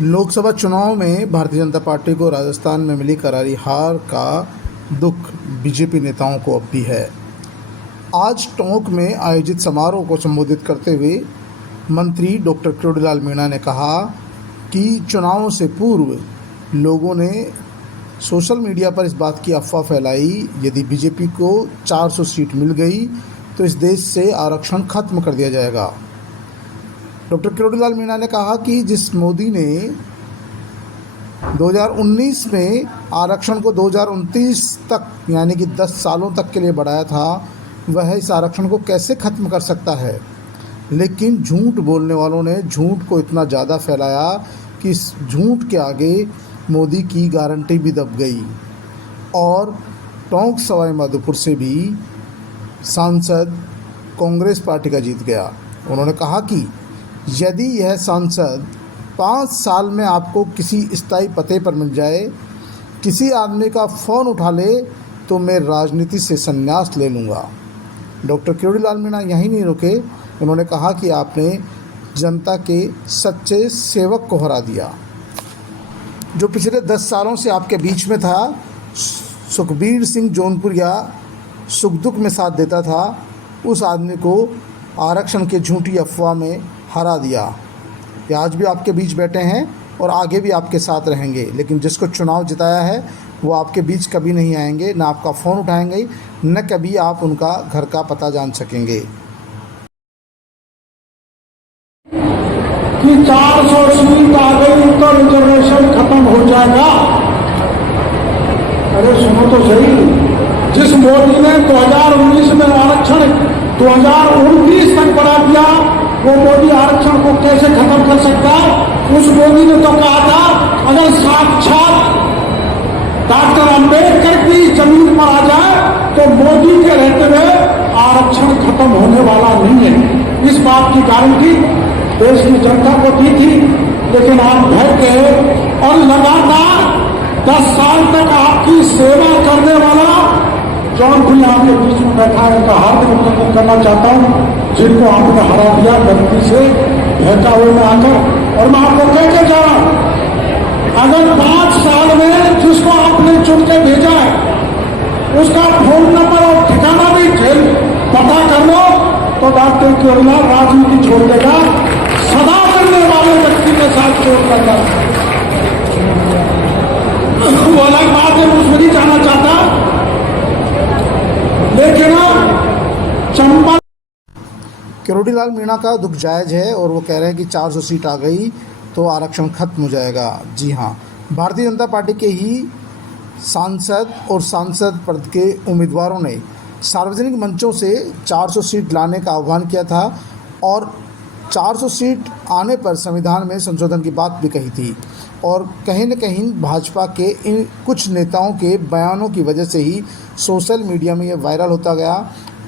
लोकसभा चुनाव में भारतीय जनता पार्टी को राजस्थान में मिली करारी हार का दुख बीजेपी नेताओं को अब भी है। आज टोंक में आयोजित समारोह को संबोधित करते हुए मंत्री डॉक्टर किरोड़ीलाल मीणा ने कहा कि चुनावों से पूर्व लोगों ने सोशल मीडिया पर इस बात की अफवाह फैलाई, यदि बीजेपी को 400 सीट मिल गई तो इस देश से आरक्षण खत्म कर दिया जाएगा। डॉक्टर किरोड़ीलाल मीणा ने कहा कि जिस मोदी ने 2019 में आरक्षण को 2029 तक यानी कि 10 सालों तक के लिए बढ़ाया था, वह इस आरक्षण को कैसे ख़त्म कर सकता है। लेकिन झूठ बोलने वालों ने झूठ को इतना ज़्यादा फैलाया कि इस झूठ के आगे मोदी की गारंटी भी दब गई। और टोंक सवाई माधोपुर से भी सांसद कांग्रेस पार्टी का जीत गया। उन्होंने कहा कि यदि यह सांसद 5 साल में आपको किसी स्थायी पते पर मिल जाए, किसी आदमी का फ़ोन उठा ले, तो मैं राजनीति से संन्यास ले लूँगा। डॉक्टर किरोड़ीलाल मीणा यहीं नहीं रुके, उन्होंने कहा कि आपने जनता के सच्चे सेवक को हरा दिया। जो पिछले 10 सालों से आपके बीच में था, सुखबीर सिंह जौनपुरिया सुख दुख में साथ देता था, उस आदमी को आरक्षण के झूठी अफवाह में हरा दिया। ये आज भी आपके बीच बैठे हैं और आगे भी आपके साथ रहेंगे, लेकिन जिसको चुनाव जिताया है वो आपके बीच कभी नहीं आएंगे, ना आपका फ़ोन उठाएंगे, न कभी आप उनका घर का पता जान सकेंगे। कि 400 सीट आ गई तो रिजर्वेशन खत्म हो जाएगा। अरे सुनो तो सही, जिस मोदी ने 2019 में आरक्षण 2019 तक बढ़ा दिया, वो मोदी आरक्षण को कैसे खत्म कर सकता है। उस मोदी ने तो कहा था अगर साक्षात डॉक्टर अंबेडकर की जमीन पर आ जाए तो मोदी के रहते हुए आरक्षण खत्म होने वाला नहीं है। इस बात की गारंटी देश की जनता को दी थी, लेकिन आप भय गए और लगातार 10 साल तक आपकी सेवा करने वाला जौनपुरी आपके बीच में बैठा है, उनका हार्दिक अभिनंदन करना चाहता हूं, जिनको आपने हरा दिया गलती से बहकावे में आकर। और मैं आपको कह के जा रहा हूं, अगर 5 साल में जिसको आपने चुन के भेजा है उसका फोन नंबर और ठिकाना भी पता कर लो, तो डॉक्टर किरोड़ीलाल राजनीति छोड़ देगा। सदा करने वाले व्यक्ति के साथ छोड़ करता वो अलग बात है, उसमें नहीं जाना चाहता, लेकिन चंपा। किरोड़ीलाल मीणा का दुख जायज़ है और वो कह रहे हैं कि 400 सीट आ गई तो आरक्षण खत्म हो जाएगा। जी हाँ, भारतीय जनता पार्टी के ही सांसद और सांसद पद के उम्मीदवारों ने सार्वजनिक मंचों से 400 सीट लाने का आह्वान किया था और 400 सीट आने पर संविधान में संशोधन की बात भी कही थी। और कहीं न कहीं भाजपा के इन कुछ नेताओं के बयानों की वजह से ही सोशल मीडिया में ये वायरल होता गया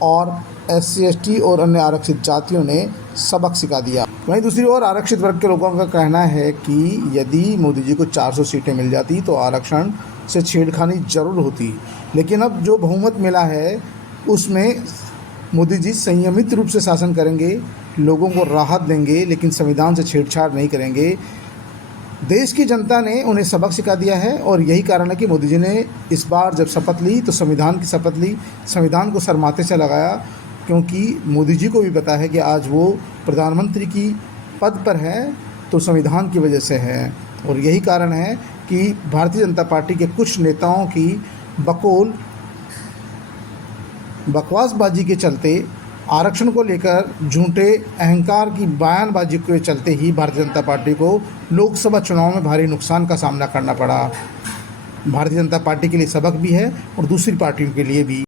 और SC ST और अन्य आरक्षित जातियों ने सबक सिखा दिया। वहीं दूसरी ओर आरक्षित वर्ग के लोगों का कहना है कि यदि मोदी जी को 400 सीटें मिल जाती तो आरक्षण से छेड़खानी जरूर होती, लेकिन अब जो बहुमत मिला है उसमें मोदी जी संयमित रूप से शासन करेंगे, लोगों को राहत देंगे, लेकिन संविधान से छेड़छाड़ नहीं करेंगे। देश की जनता ने उन्हें सबक सिखा दिया है और यही कारण है कि मोदी जी ने इस बार जब शपथ ली तो संविधान की शपथ ली, संविधान को सरमाथे से लगाया, क्योंकि मोदी जी को भी पता है कि आज वो प्रधानमंत्री की पद पर है तो संविधान की वजह से है। और यही कारण है कि भारतीय जनता पार्टी के कुछ नेताओं की बकवासबाजी के चलते, आरक्षण को लेकर झूठे अहंकार की बयानबाजी के चलते ही भारतीय जनता पार्टी को लोकसभा चुनाव में भारी नुकसान का सामना करना पड़ा। भारतीय जनता पार्टी के लिए सबक भी है और दूसरी पार्टियों के लिए भी।